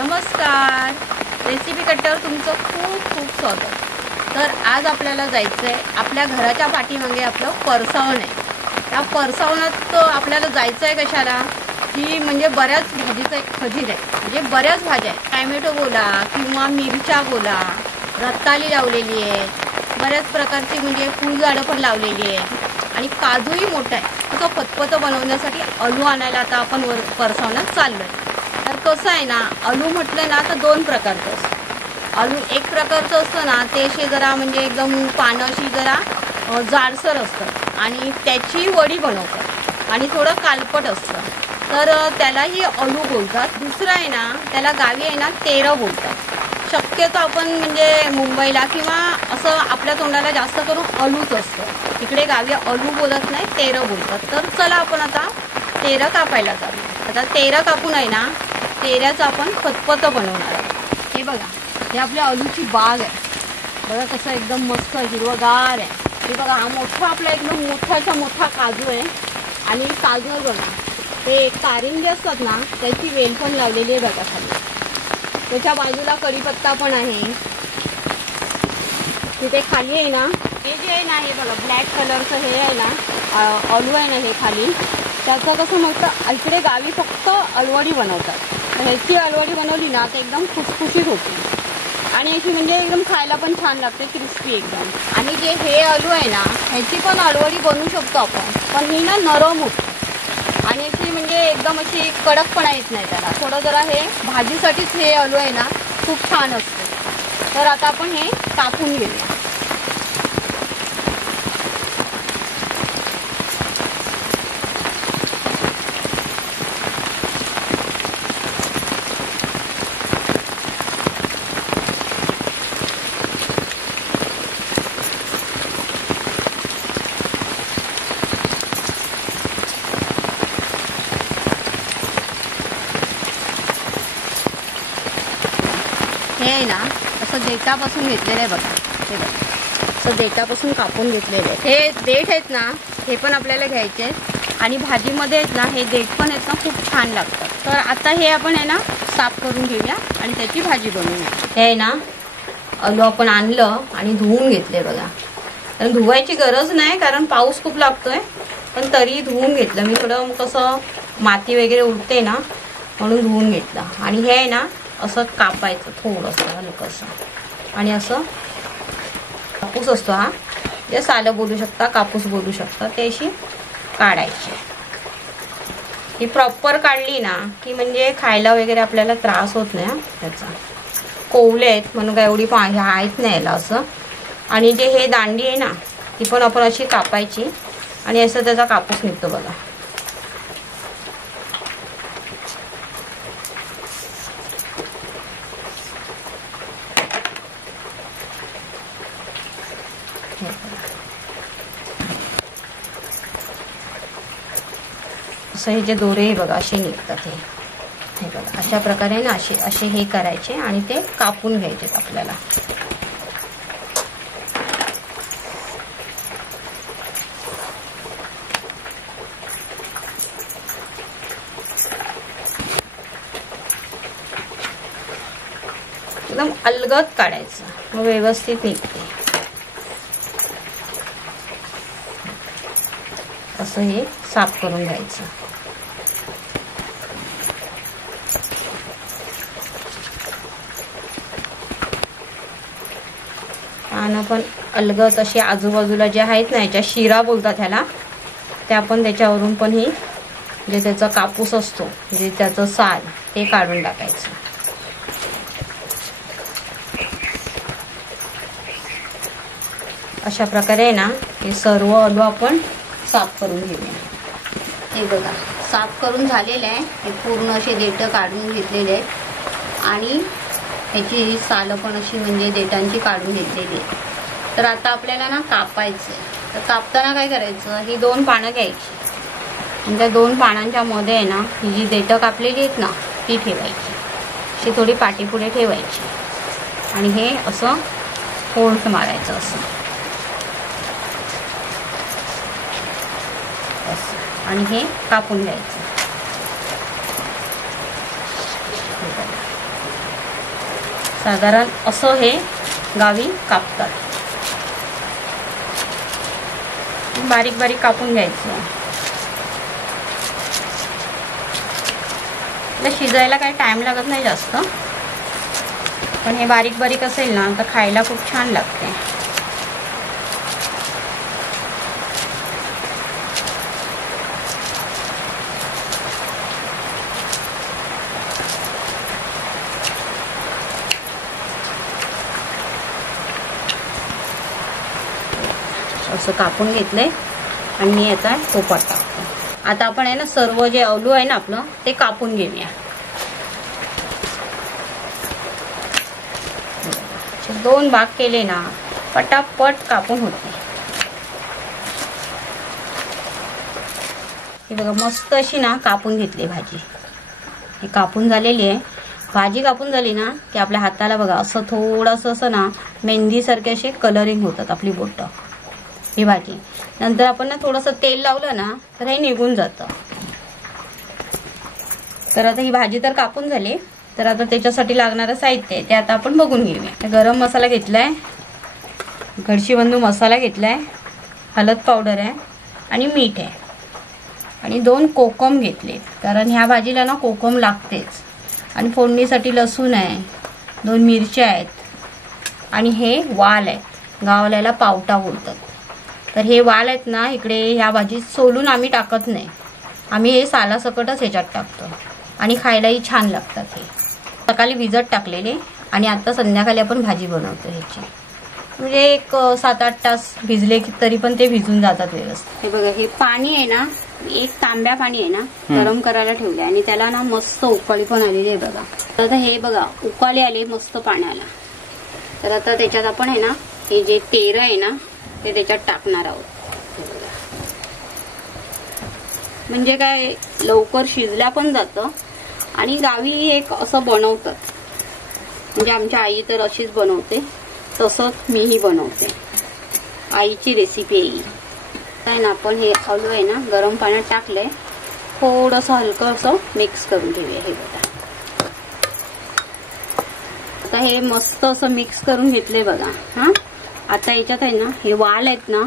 नमस्कार, रेसिपी कट्ट्यावर तुमचं खूप खूप स्वागत। तर आज आपल्याला जायचं आहे, आपल्या घराच्या पाठीमागे आपलं परसावण आहे। त्या परसावणात आपल्याला जायचं आहे कशाला की म्हणजे बऱ्याच भाजीचं एक खजीर आहे, म्हणजे बऱ्याच भाज्या आहेत। टॅमॅटो बोला किंवा मिरच्या बोला, रताळी लावलेली आहे, बऱ्याच प्रकारची म्हणजे फुलझाडं पण लावलेली आहे आणि काजूही मोठा आहे। त्याचं फतफतं बनवण्यासाठी आलू आणायला आता आपण परसावणात चाललो आहे। तर कसं आहे ना, आलू म्हटलं ना तर दोन प्रकारचं असतं। आलू एक प्रकारचं असतं ना, ते असे जरा म्हणजे एकदम पानं अशी जरा जाडसर असतं आणि त्याची वडी बनवतात आणि थोडं कालपट असतं, तर त्यालाही आलू बोलतात। दुसरं आहे ना, त्याला गावी आहे ना तेरं बोलतात। शक्यतो आपण म्हणजे मुंबईला किंवा असं आपल्या तोंडाला जास्त करून आलूच असतं, तिकडे गावी आलू बोलत नाही, तेरं बोलतात। तर चला आपण आता तेरं कापायला जाऊ। आता तेरं कापून आहे ना, तेऱ्याचं आपण फतफतं बनवणार आहोत। हे बघा, हे आपल्या आलूची बाग आहे बघा, कसं एकदम मस्त हिरवगार आहे। हे बघा, हा मोठा आपला एकदम मोठाचा मोठा काजू आहे आणि काजूवर बघा ते कारंजे असतात ना, त्याची वेल पण लावलेली आहे बघा खाली। त्याच्या बाजूला कढीपत्ता पण आहे, तिथे खाली आहे ना हे जे आहे ना, हे बघा ब्लॅक कलरचं हे आहे ना आलू आहे ना, हे खाली त्याचं कसं नव्हतं, इकडे गावी फक्त अलवडी बनवतात। ह्याची अलवडी बनवली ना तर एकदम खुसखुशीत होती आणि याची म्हणजे एकदम खायला पण छान लागते, क्रिस्पी एकदम। आणि जे हे आलू आहे ना, ह्याची पण अलवडी बनवू शकतो आपण, पण ही ना नरम होती आणि याची म्हणजे एकदम अशी कडकपणा येत नाही त्याला। थोडं जरा हे भाजीसाठीच हे आलू आहे ना खूप छान असते। तर आता आपण हे कापून घेऊया। हे आहे ना असं देठापासून घेतलेलं आहे बघा, हे बघा असं देठापासून कापून घेतलेलं आहे। हे देठ आहेत ना, हे पण आपल्याला घ्यायचे आहेत आणि भाजीमध्ये आहेत ना हे देठ पण आहेत ना खूप छान लागतात। तर आता हे आपण आहे ना साफ करून घेऊया आणि त्याची भाजी बनवूया। हे आहे ना आलू आपण आणलं आणि धुवून घेतले बघा, तर धुवायची गरज नाही कारण पाऊस खूप लागतोय, पण तरी धुवून घेतलं मी। थोडं कसं माती वगैरे उडते ना म्हणून धुवून घेतलं। आणि हे आहे ना असं कापायचं थोडंसं हलकंसं आणि असं कापूस असतो हा, जे सालं बोलू शकता, कापूस बोलू शकता, ते अशी काढायची। ही प्रॉपर काढली ना की म्हणजे खायला वगैरे आपल्याला त्रास होत नाही त्याचा। कोवले आहेत म्हणून काय एवढी आहेत नाही याला असं। आणि जे हे दांडी आहे ना ती पण आपण अशी कापायची आणि असं त्याचा कापूस निघतो बघा। असं हे जे दोरे बघा असे निघतात, हे बघा अशा प्रकारे ना असे हे करायचे आणि ते कापून घ्यायचे आपल्याला। एकदम अलगद काढायचं, मग व्यवस्थित निघते। असं हे साफ करून घ्यायचं। पानं पण अलगद अशी आजूबाजूला जे आहेत ना, याच्या शिरा बोलतात ह्याला, त्या आपण त्याच्यावरून पण ही जे त्याचा कापूस असतो म्हणजे त्याचं साल ते काढून टाकायचं। अशा प्रकारे ना हे सर्व आलू आपण साफ करून घेऊया। हे बघा साफ करून झालेलं आहे, हे पूर्ण असे देठ काढून घेतलेले आहेत आणि ह्याची सालं पण अशी म्हणजे देठांची काढून घेतलेली आहे। तर आता आपल्याला ना कापायचं आहे। तर कापताना काय करायचं, ही दोन पानं घ्यायची आणि त्या दोन पानांच्या मध्ये आहे ना ही जी देठ कापलेली आहेत ना ती ठेवायची, अशी थोडी पाठीपुढे ठेवायची आणि हे असं फोल्ड मारायचं असं आणि हे कापून घ्यायचं। साधारण असं हे गावी कापतात. बारीक बारीक कापून घ्यायचं. शिजायला काही टाइम लागत नाही जास्त, पण हे बारीक बारीक असेल ना तर खायला खूप छान लागते. असं कापून घेतलंय आणि मी याचा पोपात टाकतो. आता आपण आहे ना सर्व जे आलू आहे ना आपलं ते कापून घेऊया. दोन भाग केले ना पटापट कापून होते. हे बघा मस्त अशी ना कापून घेतली भाजी. हे कापून झालेली आहे. भाजी कापून झाली ना की आपल्या हाताला बघा असं थोडंसं असं ना मेहंदीसारखे असे कलरिंग होतात आपली बोटं. ही भाजी नंतर आपण ना थोडंसं तेल लावलं ना तर हे निघून जातं. तर आता ही भाजी तर कापून झाली. तर आता त्याच्यासाठी लागणारं साहित्य आहे ते आता आपण बघून घेऊया. गरम मसाला घेतलाय, घडशीबंधू मसाला घेतलाय, हळद पावडर आहे आणि मीठ आहे आणि 2 कोकम घेतले, कारण ह्या भाजीला ना कोकम लागतेच. आणि फोडणीसाठी लसूण आहे, 2 मिरच्या आहेत आणि हे वाल आहे. गावल्याला पावटा बोलतात. तर हे वाल आहेत ना इकडे ह्या भाजीत सोलून आम्ही टाकत नाही. आम्ही हे सालासकटच ह्याच्यात टाकतो आणि खायलाही छान लागतात. हे सकाळी भिजत टाकलेले आणि आता संध्याकाळी आपण भाजी बनवतो ह्याची. म्हणजे एक 7-8 तास भिजले की तरी पण ते भिजून जातात व्यवस्थित. हे बघा हे पाणी आहे ना, 1 तांब्या पाणी आहे ना गरम करायला ठेवले आणि त्याला ना मस्त उकळी पण आलेली आहे बघा. तर आता हे बघा उकळी आले मस्त पाण्याला. तर आता त्याच्यात आपण आहे ना हे जे तेल आहे ना ते त्याच्यात टाकणार आहोत. म्हणजे काय लवकर शिजल्या पण जातं आणि गावी एक असं बनवतात. म्हणजे आमच्या आई तर अशीच बनवते, तसंच मीही बनवते. आईची रेसिपी आहे. काय ना आपण हे आलू आहे ना गरम पाण्यात टाकलंय, थोडंसं हलकं असं मिक्स करून घेऊया. हे बघा आता हे मस्त असं मिक्स करून घेतलंय बघा. हा आता याच्यात आहे ना हे वाल आहेत ना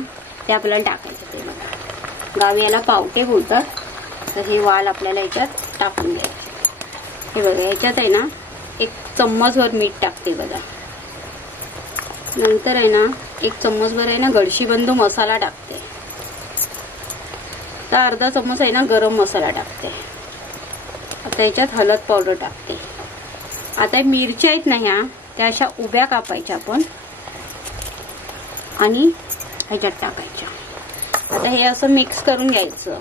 ते आपल्याला टाकायचे. ते बघा गावी याला पावटे बोलतात. तर हे वाल आपल्याला याच्यात टाकून घ्यायचे. हे बघा याच्यात आहे ना 1 चम्मचभर मीठ टाकते बघा. नंतर आहे ना 1 चम्मचभर आहे ना घडशीबंधू मसाला टाकते. तर अर्धा चम्मच आहे ना गरम मसाला टाकते. आता याच्यात हळद पावडर टाकते. आता मिरच्या आहेत ना ह्या त्या अशा उभ्या कापायच्या आपण आणि ह्याच्यात टाकायच्या. आता हे असं मिक्स करून घ्यायचं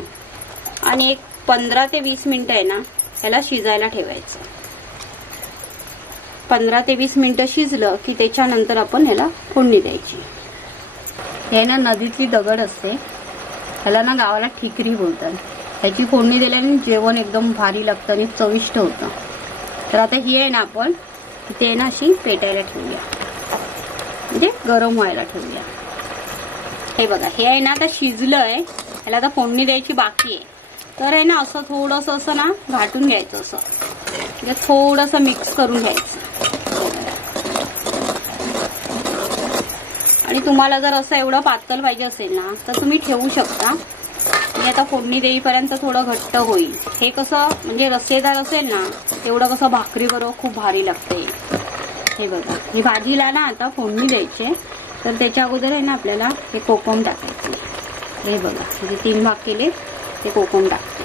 आणि एक 15 ते 20 मिनिटं आहे ना ह्याला शिजायला ठेवायचं. 15 ते 20 मिनिटं शिजलं की त्याच्यानंतर आपण ह्याला फोडणी द्यायची. हे ना नदीतली दगड असते, ह्याला ना गावाला ठिकरी बोलतात. ह्याची फोडणी दिल्याने जेवण एकदम भारी लागतं आणि चविष्ट होतं. तर आता ही आहे ना आपण ते ना अशी पेटायला ठेवूया, म्हणजे गरम व्हायला ठेवूया. हे बघा हे आहे ना आता शिजलंय. ह्याला आता फोडणी द्यायची बाकी आहे. तर आहे ना असं थोडंसं असं ना घाटून घ्यायचं, असं म्हणजे थोडंसं मिक्स करून घ्यायचं. आणि तुम्हाला जर असं एवढं पातळ पाहिजे असेल ना तर तुम्ही ठेवू शकता. मी आता फोडणी देईपर्यंत थोडं घट्ट होईल. हे कसं म्हणजे रस्सेदार असेल ना तेवढं कसं भाकरी बरोबर खूप भारी लागते. हे बघा ही भाजीला ना आता फोडणी द्यायची. तर त्याच्या अगोदर आहे ना आपल्याला हे कोकम टाकायचे. हे बघा म्हणजे 3 भाग केले ते कोकम टाकते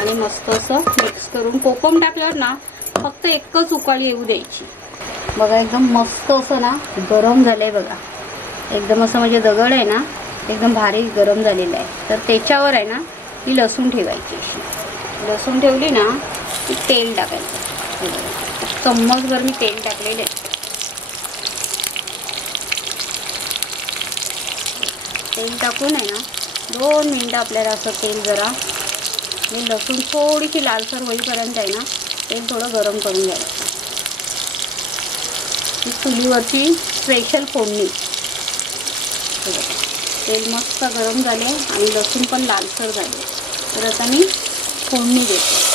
आणि मस्त असं मिक्स करून कोकम टाकल्यावर ना फक्त एकच उकळी येऊ द्यायची. बघा एकदम मस्त असं ना गरम झालंय बघा. एकदम असं म्हणजे दगड आहे ना एकदम भारी गरम झालेलं आहे. तर त्याच्यावर आहे ना ही लसूण ठेवायची. लसूण ठेवली ना की तेल टाकायचं. चम्मचभर मी तेल टाकलेले. तेल टाकून आहे ना 2 मिनिटं आपल्याला असं तेल जरा आणि लसूण थोडीशी लालसर होईपर्यंत आहे ना तेल थोडं गरम करून घ्यायचं. चुलीवरची स्पेशल फोडणी. तेल मस्त गरम झाले आणि लसूण पण लालसर झाले. तर आता मी फोडणी देते.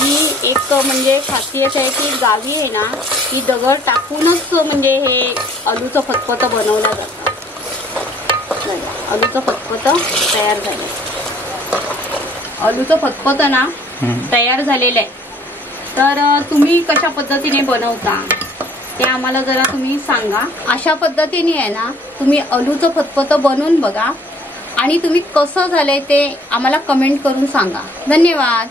ही एक म्हणजे खासियत आहे की गावी आहे ना, ही दगड टाकूनच म्हणजे हे आलूचं फतफतं बनवलं जातं. आलूचं फतफतं तयार झालं. आलूचं फतफतं ना तयार झालेलं आहे. तर तुम्ही कशा पद्धतीने बनवता ते आम्हाला जरा तुम्ही सांगा. अशा पद्धतीने आहे ना तुम्ही आलूचं फतफतं बनवून बघा आणि तुम्ही कसं झालंय ते आम्हाला कमेंट करून सांगा. धन्यवाद.